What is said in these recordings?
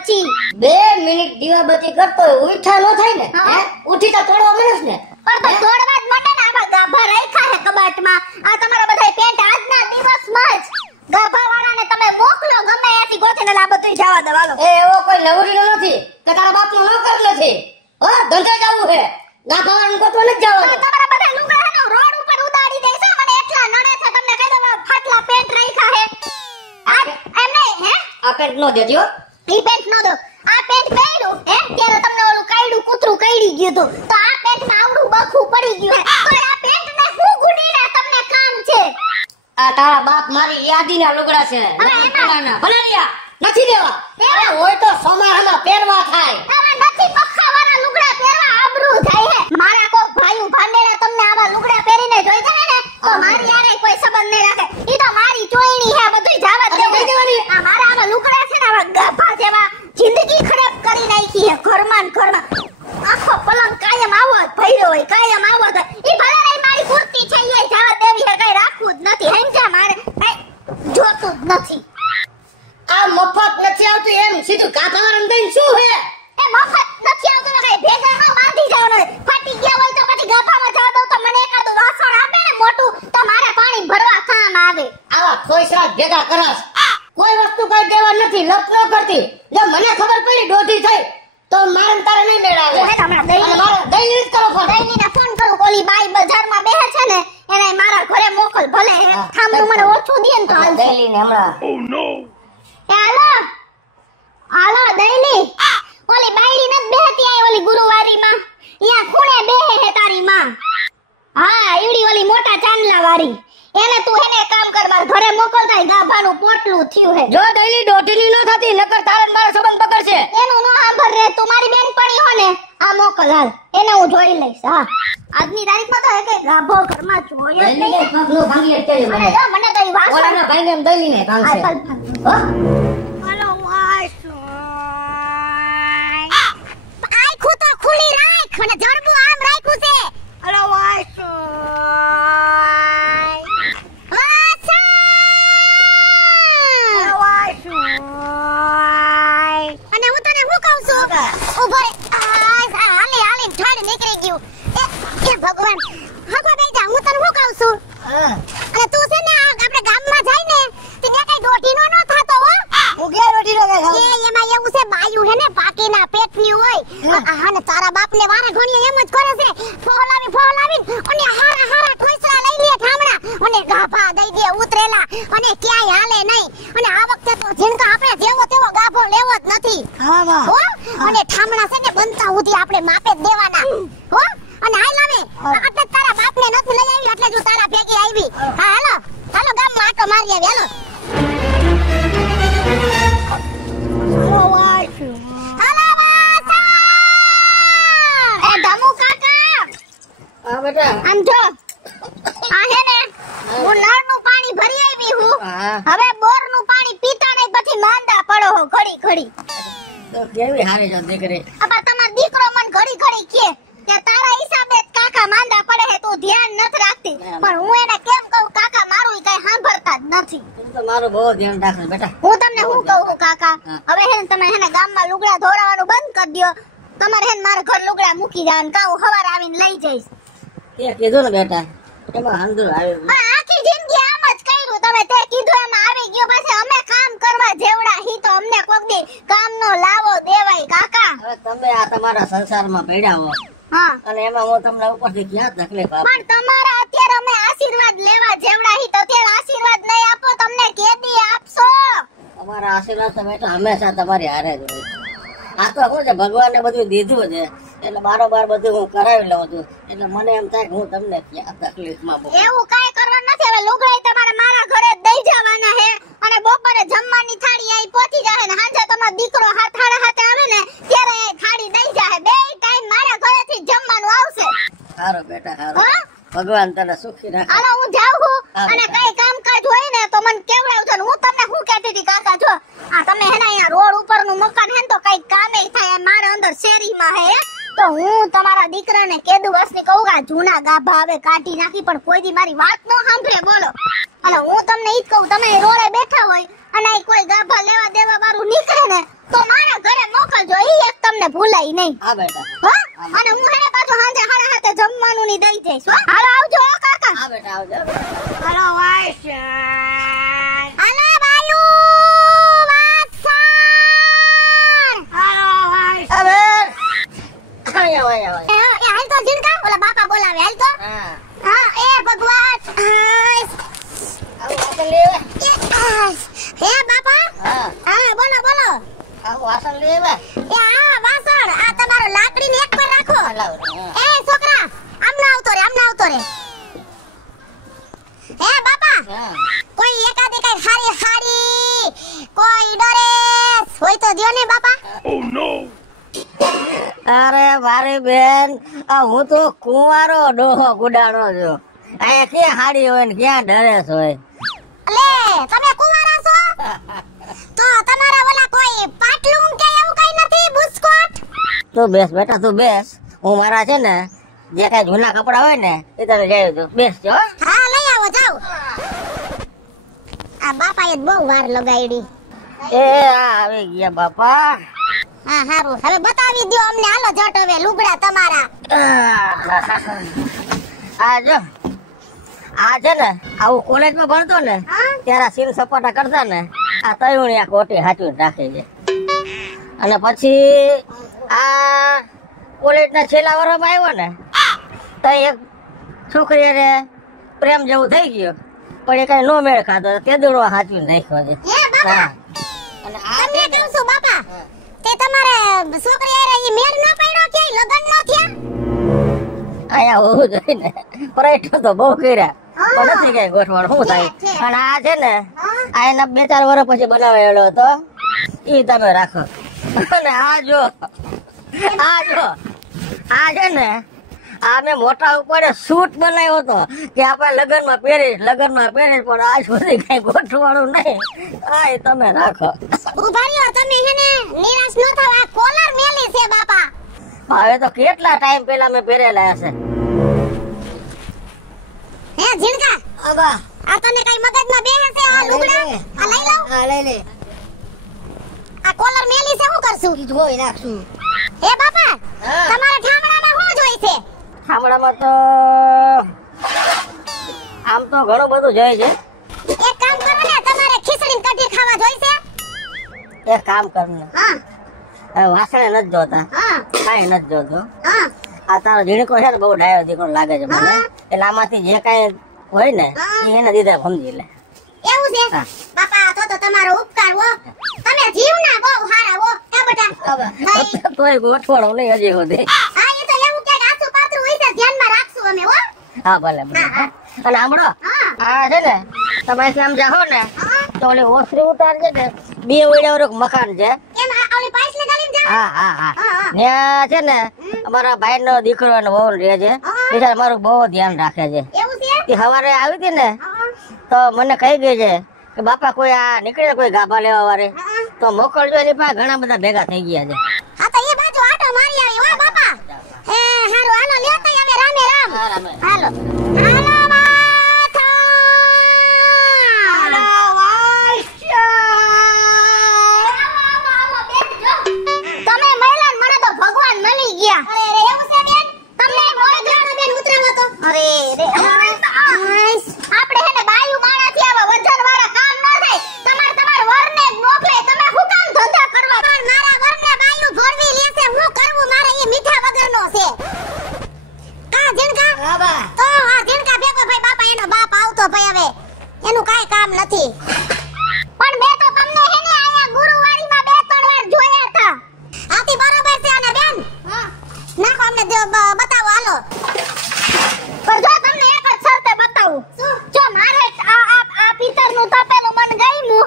પછી 2 મિનિટ દીવાબત્તી કરતો હોય ઉઠા ન થાય ને હે ઉઠી તો તોડવા મળે ને પણ તો તોડવા જ માટે ને આવા ગાભા રાખ્યા હે કબાટમાં આ તમારા બધા પેન્ટ આજના દિવસમાં જ ગાભા વાળાને તમે મોકલો ગમે ત્યાંથી ગોતીને આ બધું જવા દો હાલો એવો કોઈ નવરીનો નથી કે તારા બાપનો નોકર નથી હો ધંધે જાવું છે ગાભા વાળાને ગોતવા નથી જવાનું તમારા બધા લુગડા હે રોડ ઉપર ઉડાડી દેશે મને એટલા નડે છે તમને કહી દઉં ફાટલા પેન્ટ રાખ્યા હે આ એમ નહીં હે આ પેન્ટ નો દેજો ઈ પેન્ટ નો દો આ પેન્ટ પહેર્યું હે ત્યારે તમને ઓલું કાયડું કૂતરું કઈડી ગયું તો આ પેન્ટમાં આવડું બખું પડી ગયું હે તો આ પેન્ટને હું ગુડીને તમને કામ છે આ તારા બાપ મારી યાદીના લુગડા છે ના ભલાલિયા નથી દેવા દેવા હોય તો સમારામાં પહેરવા થાય હવે નથી પખાવાળા લુગડા પહેરવા આબરૂ જાય હે મારા કો ભાઈઓ ભાંડેરા તમને આવા લુગડા પહેરીને જોઈ જાય ને તો મારી યારે કોઈ સંબંધ નહીં રાખે ઈ તો મારી ચોયણી હે બધુંય જાવા દેવાની આ મારા આવા લુગડા છે ને આવા ગાભા જેવા જિંદગી ખરાબ કરી નાખી હે ઘરમાં આખો પલંગ કાયમ આવો જ ભર્યો હોય કાયમ આવો જ ઈ ભલે નહીં મારી કુર્તી છે ઈ જાવા દેવી હે કઈ રાખવું જ નથી સમજ્યા મારે જોતું જ નથી આ મફત નથી આવતું એમ સીધું કાભાવાળાને દઈને શું હે એ મફત નથી આવતું ને કઈ ભેગામાં બાંધી જવાનું ફાટી ગયા હોય તો પછી ગાભામાં જવા દઉં તો મને એકાદું વાસણ આપે ને મોટું તો મારે પાણી ભરવા કામ આવે આવા ખોઈસરા ભેગા કરસ કોઈ વસ્તુ કઈ દેવા નથી લપ ન કરતી જો મને ખબર પડી દોઢી થઈ તો મારે તારે નહીં મેળાવે હમણાં દઈની કરો ફોન દઈનીને ફોન કરું ઓલી બાઈ બજારમાં બેહે છે ને એને મારા ઘરે મોકલ ભલે થાંભલું મને ઓછું દે ને તો હાલ દઈલીને હમણાં હાલો હાલો દઈની ઓલી બાયડી નત બેહતી આય ઓલી ગુરુવારીમાં અહીંયા ખૂણે બેહે હે તારી માં હા ઈડી ઓલી મોટા ચાંદલા વાળી એને તું હેને કામ કરવા ઘરે મોકલતા ગાભાનું પોટલું થયું હે જો દઈલી દોઢીની ન થતી નકર તારે મારો સંબંધ પકડશે એનું નો સાંભળ રે તું મારી બેનપણી હો ને આ મોકલ હાલ એને હું જોઈ લઈશ હા આજની તારીખમાં તો હે કે ગાભો ઘરમાં જોયો જ નહીં નો ભાંગી અટકે મને જો મને તો ઈ વાસ ઓલાના ભાઈને એમ દઈલીને ભાંગશે હો હાલો વાસો આઈ ખુતો ખુલી રાખ મને જરબુ આમ રાખ્યું છે હાલો વાસો અને હું તને શું કહું છું ઉભો રે હાલી હાલી ઠંડ નીકળી ગયું એ ભગવાન હગો બેટા હું તને શું કહું છું અને તું છે ને આપણે ગામમાં જાય ને તીને કઈ દોઢીનો ન થાતો હો હું કે દોઢીનો કે ખાવ એમાં એવું છે બાયું હે ને પાકીના પેટની હોય હા ને તારા બાપને વારા ઘણીએ એમ જ કરે છે ફોલાવી અને હારા ખોઈસરા લઈ લે ઠામડા અને ગાભા દઈ દે ઉતરેલા અને ક્યાંય હાલે નહીં અને આ વખતે તો જીણકા આપણે જેવો તેવો ગાભો લેવો જ નથી હો અને ઠામડા છે ને બનતા સુધી આપણે માપે જ દેવાના હો અને હાલ આવે એટલે તારા બાપને નથી લઈ આવી એટલે જો તારા ભેગી આવી હા હાલો ગામમાં આટો મારી આવી હાલો બેટા આમ જો આ હે ને હું નળનું પાણી ભરી આવી હું હવે બોરનું પાણી પીતા નહીં પછી માંદા પડો હો ઘડી તો કેવી હારી જો દીકરી અબા તમાર દીકરો મન ઘડી કે તારા હિસાબે કાકા માંદા પડે હે તું ધ્યાન નથી રાખતી પણ હું એને કેમ કહું કાકા મારું કઈ સાંભળતા જ નથી તું તો મારું બહુ ધ્યાન રાખે બેટા હું તમને શું કહું કાકા હવે હે તમે હે ને ગામમાં લુગડા ધોળાવાનું બંધ કરી દયો તમારે હે મારા ઘર લુગડા મૂકી જવાનું કાઉ હવાર આવીને લઈ જઈશ તે કીધું ને બેટા એમાં હંધુર આવ્યું પણ આખી જિંદગી આમ જ કર્યું તમે તે કીધું એમાં આવી ગયો પછી અમે કામ કરવા જેવડા હી તો અમને કોક દી કામનો લાવો દેવાય કાકા હવે તમે આ તમારા સંસારમાં ભેડા હો હા અને એમાં હું તમને ઉપરથી ક્યાં તકલીફ આપું પણ તમારા અત્યારે અમે આશીર્વાદ લેવા જેવડા હી તો તે આશીર્વાદ નહીં આપો તમને કેદી આપશો તમારા આશીર્વાદ તો બેટા હંમેશા તમારી હારે જ હોય આ તો શું છે ભગવાને બધું દીધું છે એટલે બારોબાર બધું હું કરાવી લઉં છું એટલે મને એમ થાય કે હું તમને ક્યાં તકલીફમાં મૂકું એવું કાઈ કરવાનું નથી હવે લુગડાઈ તમારે મારા ઘરે દઈ જવાના હે અને બપોરે જમવાની થાળી અહીં પહોંચી જાય ને સાંજે તમારો દીકરો હાથાડા હાથે આવે ને ત્યારે અહીં થાળી દઈ જાય બે ટાઈમ મારા ઘરેથી જમવાનું આવશે સારું બેટા સારું ભગવાન તને સુખી રાખે હાલો હું જાઉં છું અને કઈ કામકાજ હોય ને તો મને કેવડાવજો ને હું તમને શું કહેતી હતી કાકા જો આ તમે હે ને અહીંયા રોડ ઉપરનું મકાન હે ને તો કઈ કામે થાય મારા અંદર શેરીમાં હે તો હું તમારા દીકરાને કેદુ વર્ષની કહું કે જૂના ગાભા હવે કાઢી નાખી પણ કોઈ દી મારી વાત ન સાંભળે બોલો હાલો હું તમને ઈ જ કહું તમે રોડે બેઠા હોય અને કોઈ ગાભા લેવા દેવા વાળું નીકળે ને તો મારા ઘરે તમને ભૂલાય નહીં. હા બેટા. હો અને હું હેને પાછું સાંજે 7:30 જમવાનું ની દઈ જઈશ. હો હાલો આવજો હો કાકા. હા બેટા આવજો. હાલો વાસણ. હાલો બાયુ વાસણ. હાલો વાસણ. હવે આયા. એ હાલ તો જીણકા ઓલા બાપા બોલાવે હાલ તો. હા. હા એ ભગવાન. આવું વાસણ લેવે. હે બાપા. હા. હા બોલો બોલો. આવું વાસણ લેવે. એ હા વાસણ આ તમારો લાકડીને એક પર રાખો. લાવ. એ છોકરા આમનો આવતો રે. હે બાપા હા. કોઈ એકાદે કઈ હારી હાડી કોઈ ડરેસ હોય તો દ્યો ને બાપા. અરે મારી બેન આ હું તો કુંવારો ડોહો ગુડાણો છું. અહીંયા ક્યાં હાડી હોય ને ક્યાં ડરેસ હોય. લે તમે કુંવારા છો તો તમારા ઓલા કોઈ પાટલું કે એવું કઈ નથી બુસ્કોટ. તું બેસ બેટા તું બેસ. હું મારા છે ને જે કઈ જૂના કપડા હોય ને એ તને લઈ દઉં. બેસ જો. હા લઈ આવો જાઓ. આ બાપાએ બહુ વાર લગાડી. એ આ આવી ગયા બાપા. હા હારું હવે બતાવી દ્યો અમને. હાલો જટ હવે લુગડા તમારા. આ જો આ છે ને આવું કોલેજમાં ભણતો ને હા ત્યારે સીન સપાટા કરતા ને આ તયુણી આ કોટી હાચવી રાખી છે. અને પછી આ કોલેજના છેલ્લા વર્ષમાં આવ્યો ને તો એક છોકરી રે પ્રેમ જેવું થઈ ગયું પણ એ કઈ નો મેળ ખાતો તે દોડો હાચવી નાખ્યો છે. હે બાપા હા. અને આ તમને છે ને, કહું છું બાપા હા. તે તમારે છોકરી હારે ઈ મેળ ન પડ્યો કે લગન ન થયા. અહીંયા હોવું જોઈએ ને પ્રયત્નો તો બહુ કર્યા હા. પણ નથી કઈ ગોઠવણ શું થાય. છે. અને આ છે ને હા આ એના 2-4 વર્ષ પછી બનાવેલો હતો ઈ તમે રાખો. અને આ જો આ છે ને આ મેં મોટા ઉપર સૂટ બનાવ્યો હતો કે આપણે લગ્નમાં પહેરીશ પણ આજ સુધી કઈ ગોઠવાણું નહીં. આ ઈ તમે રાખો. ઉભા રહ્યો તમે હેને નિરાશ ન થાવ. આ કોલર મેલી છે બાપા. હવે તો કેટલા ટાઈમ પહેલા મેં પહેરેલા હશે. હે ઝીણકા અબા આ તને કઈ મગજમાં બેહે છે આ લુગડા આ લઈ લઉં. હા લઈ લે. આ કોલર મેલી છે હું કરશું. ધોઈ નાખશું. હે બાપા હા. તમારા ઠામડામાં શું જોઈ છે. ગામડામાં તો આમ તો ઘણું બધું જોઈએ છે. એક કામ કરો ને તમારે ખીચડીને કઢી ખાવા જોઈ છે. એક કામ કર ને હા વાસણે નથી જોતા હા કાંઈ નથી જોતો. હા આ તારો ઝીણકો છે ને બહુ ડાયો દીકરો લાગે છે મને. હા. એટલે આમાંથી જે કાંઈ હોય ને હા. એ એને દીધા સમજી લે. એવું છે હા. બાપા આ તો તમારો ઉપકાર હો. તમે જીવના બહુ હારા હો એ બેટા. ભાઈ તોય ગોઠવાડો નહીં હજી સુધી. હા એ તો એવું કે આસુ પાત્રું હોય છે ધ્યાનમાં રાખશું અમે હો. હા ભલે ભલે. હા, હા. અને આમળો હા આ છે ને તમે આમ જાઓ ને હા તો ઓલી ઓસરી ઉતાર છે ને 2 ઓયડાવાળું મકાન છે. કેમ આ ઓલી પાઇસ ને ગાલીને જાવ. હા હા હા હા, હા. ત્યાં છે ને અમારા ભાઈ નો દીકરો અને વહુ રહે છે. હા. બિચારા મારું બહુ ધ્યાન રાખે છે. એવું છે તે સવારે આવી હતી ને હા તો મને કહી ગઈ છે કે બાપા કોઈ આ નીકળે કોઈ ગાભા લેવા વાળે હા. તો મોકલજો. એની પાસે ઘણા બધા ભેગા થઈ ગયા છે. હા તો એ બાજુ આટો મારી આવી હો બાપા. હે હારું હાલો લેતા હવે રામે રામ. હાલો હાલો માથા. હાલો તમે મહિલા મને તો ભગવાન મળી ગયા. અરે રે એવું છે બેન. તમને મોય ગ્રાનો બેન ઉતરાવો તો. અરે રે આપણે હેને બાયુ માણાથી આવા વજનવાળા કામ ન થાય. તમાર વરને જ મોકલે. તમે હું કામ ધંધા કરવા. પણ મારા વરને બાયુ ધોરવી લે છે. હું કરવું મારે એ મીઠા વગરનો છે. કા જીણકા હા બા. તો આ જીણકા ભેગો ભાઈ બાપા એનો બાપ આવતો ભાઈ હવે એનું કાઈ કામ નથી. પણ મેં તો તમને હેને આયા ગુરુવારીમાં 2-3 વાર જોયા હતા. આથી બરોબર છે અને બેન હા નાખો અમને બતાવો હાલો. પણ જો તમને એક જ શરતે બતાવું. જો મારે આ પિત્તરનું તપેલું મન ગઈમું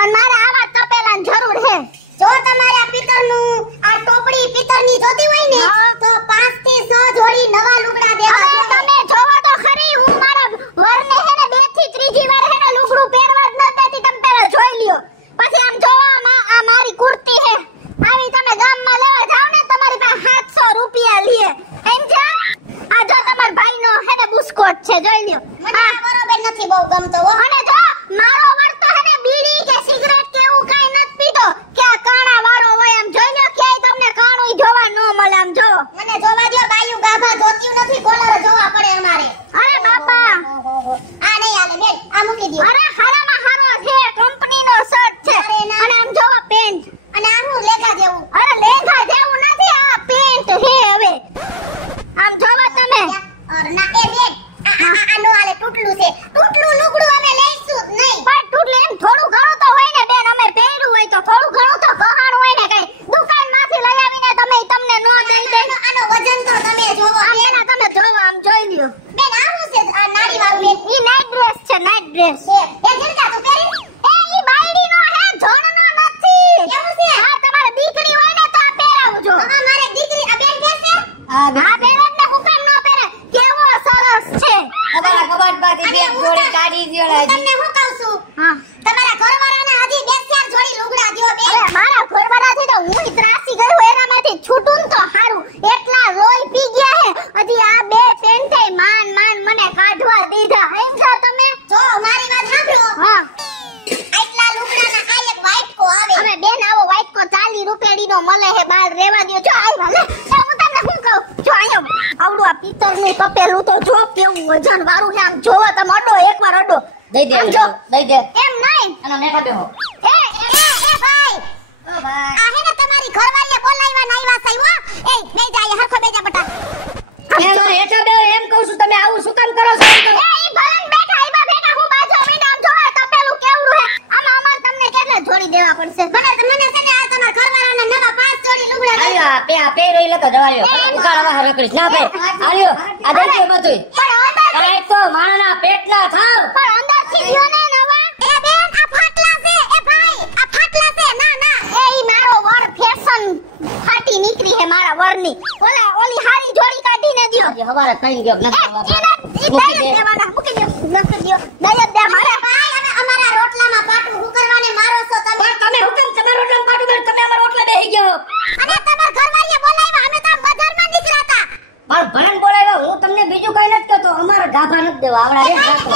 અને મારે આવા તપેલાની જરૂર છે. જો તમારે આ પિત્તરનું આ ટોપડી પિત્તરની જોતી હોય ને તો 5 થી 6 જોડી નવા લુગડા દેવા જોઈએ. તમે જોવો તો ખરી હું મારા વરને હેને 2 થી ત્રીજી વાર હેને લુગડું પહેરવા જ ન રૂપિયાની રૂપેડીનો મળે હે બાર રેવા દ્યો જો આવ્યા લે એ હું તમને શું કહું જો આયો આવડું આ પિત્તળનું તપેલું તો જો કેવું વજન વાળું છે આમ જોવો તમે અડો એકવાર અડો દઈ દે આમ જો દઈ દે એમ નહીં અને નેખા બેહો એ ભાઈ ઓ ભાઈ આ હે ને તમારી ઘરવાળીએ બોલાવ્યા નાઈવા સાઈવા એ બેઈ જા અહીંયા હરખો બેઈ જા બટા એ તો હેઠા બેહો એમ કહું છું તમે આવું શું કામ કરો છો એ ઈ ભલન બેઠા ઈબા બેઠા હું બાજો મીડા આમ જોવે તપેલું કેવડું હે આમાં અમાર તમને કેટલા જોડી દેવા પડશે મને છે ને આ તમારા ઘરવાળાના નવા 5 જોડી લુગડા લઈ આલ્યો આ પે રહી લતો દવાલ્યો ઉકાળવા રકડીશ ના ભાઈ આલ્યો આ દઈ દે બધું પણ અંદર અરે તો માણના પેટના થાવ પણ અંદર થી ગયો ને નવા એ બેન આ ફાટલા છે એ ભાઈ આ ફાટલા છે ના ના એ ઈ મારો વર ફેશન ફાટી નીકળી હે મારા વરની ઓલી હારી જોડી કાઢીને દ્યો આજે હવારે કઈ ગયો એ નથી દયા દેવાના મૂકી દો મૂકી દો દયા દે મારે ભાઈ હવે અમારા રોટલામાં પાટું હુકરવાને મારો છો તમે તમે હુકમ તમારો રોટલા પાટું બેન તમે અમારો રોટલા બેહી ગયો અને તમાર ઘરવાળીએ બોલાવ્યા અમે તો બજારમાં નીકળ્યા હતા માર ભરણ બોલાવ્યો હું તમને બીજું કઈ નથી કહેતો અમારા ગાભા નથી દેવા આવડા રે ગાતો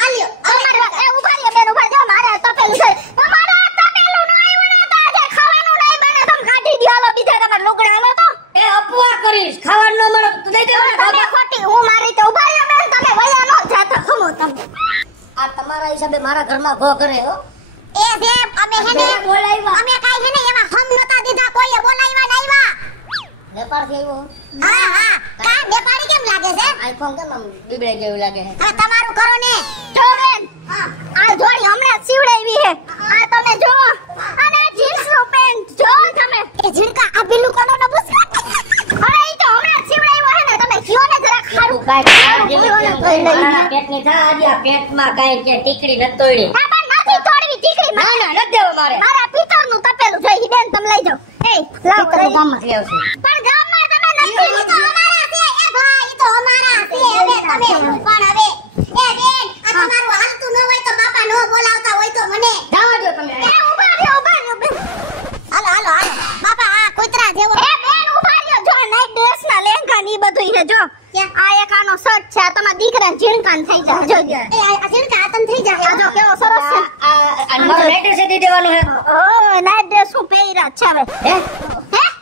આલ્યો અમારે એ ઉભા રહ્યો બેન ઉભા જાવ મારે તપેલું છે તમારા તપેલું ન આવ્યું ને તો આજે ખાવાનું નહીં બને તમે કાઢી દો હાલો બીજા તમાર લુગડા હાલો તો એ અપવાર કરીશ ખાવાનું ન મળે તો દઈ દેવાના તમે ગાભા ખોટી હું મારી તો ઉભા રહ્યો બેન તમે વયા નો જાતા ખમો તમે આ તમારા હિસાબે મારા ઘરમાં ઘો કરે હો એ જે અમે હેને બોલાવ્યા અમે કાઈ હેને એવા હમ નતા દીધા કોઈએ બોલાવ્યા ન આવ્યા વેપાર થી આવ્યો હા હા કા નેપાળી કેમ લાગે છે આઈફોન કેમ આમ બીબડે જેવું લાગે છે હવે તમારું કરો ને જો બેન આ જોડી હમણાં સીવડાવી હે આ તમે જો અને જીન્સ નો પેન્ટ જો તમે એ ઝીણકા આ બિલ્લુ કોનો ન બુસ અરે ઈ તો હમણાં સીવડાવ્યો હે ને તમે કયો ને જરા ખારું મારા પેટની થા આજે આ પેટમાં કાઈ કે ટીકડી ન તોડી હા પણ નથી તોડવી ટીકડી ના ના નથી દેવો મારે મારા પિત્તળનું તપેલું જોઈ બેન તમે લઈ જાઓ એ લાવ પિત્તળનું ગામમાંથી આવશે પણ ગામમાં તમે નથી ઈ તો અમારા છે એ ભાઈ ઈ તો અમારા છે હવે તમે પણ હવે એ બેન આ તમારું હાલતું ન હોય તો બાપા નો બોલાવતા હોય તો મને જાવા દો તમે એ ઉભા રહ્યો બેન હાલો હાલો હાલો બાપા આ કૂતરા જેવો એ બેન ઉભા રહ્યો જો નાઈટ ડ્રેસ ના લેંઘા ની બધું છે જો આ એક આનો શર્ટ છે આ તમારા દીકરા ઝીણકાન થઈ જાય જો એ આ ઝીણકા આતન થઈ જાય આ જો કેવો સરસ છે આ મારો લેટર છે દી દેવાનું છે ઓ નાઈટ ડ્રેસ હું પહેર્યા છે હવે હે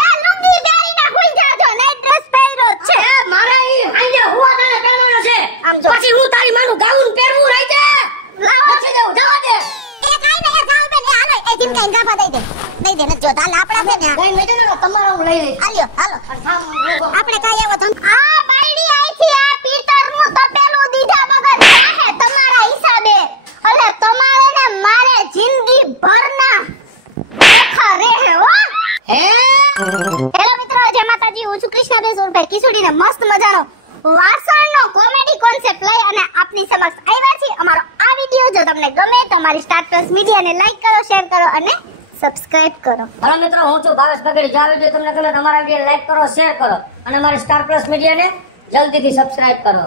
હે લુંગી પહેરીને હુઈ જાજો નાઈટ ડ્રેસ પહેર્યો છે એ મારા ઈ અહીંયા હુવા તારે પહેરવાનો છે આમ જો પછી હું તારી માનું ગાઉન પહેરવું રહી છે લાવો પછી જાવ જવા દે એ કાઈ નહી જાવ બેન એ હાલો એ જીમ કાઈ ગાફા દઈ દે ન જો તાલ આપડા છે ને કઈ મેજો ને તમારો હું લઈ લઈશ હાલ્યો હાલો અને સામ ભેગો આપણે કાઈ આવો તમ આ બાયડી આઈથી આ પીતરનું તપેલું દીધા વગર જાહે તમારા હિસાબે અલે તમારે ને મારે જિંદગી ભરના દેખા રહે હો હે હેલો મિત્રો જય માતાજી હું છું કૃષ્ણાબેન સુરભાઈ કિશોરીને મસ્ત મજાનો વાસણનો કોમેડી કોન્સેપ્ટ લઈ અને આપની સમક્ષ આવ્યા છીએ અમારો આ વિડિયો જો તમને ગમે તો અમારી સ્ટાર પ્લસ મીડિયાને લાઈક કરો શેર કરો અને સબસ્ક્રાઇબ કરો હેલો મિત્રો હું છું ભાવેશ પગડી જો આ વિડિયો તમને ગમે તો અમારા વિડિયો લાઈક કરો શેર કરો અને અમારી સ્ટાર પ્લસ મીડિયાને જલ્દીથી સબસ્ક્રાઇબ કરો